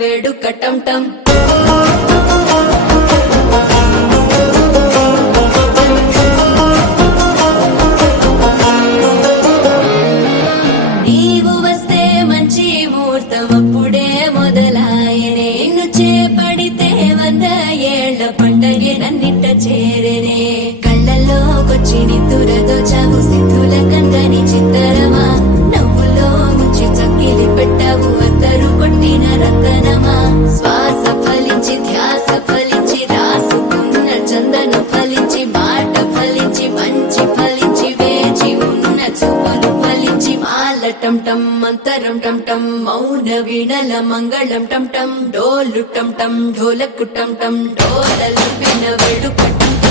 వేడుక టం టం నీవు వస్తే మంచి ముహూర్తం అప్పుడే మొదలాయనే నిన్ను చేపడితే 100 ఏళ్ల పండగే నన్నింట చేరేనే కళ్ళల్లోకొచ్చి నిద్దురదోచావు సిద్ధుల కందని చిత్తరమా నవ్వులో ముంచి చక్కిలి పెట్టావు అందరూ కొట్టిన రతనమా శ్వాస ఫలించి ధ్యాస ఫలించి రాసుకున్న చందనం ఫలించి మాట ఫలించి మంచి ఫలించి వేచి ఉన్న చూపులు ఫలించి మాల టం టం మంతరం టం టం మౌన వీణల మంగళం టం టం డోలు టం టం ఢోలకు టం టం డోలలిపిన వేడుక టం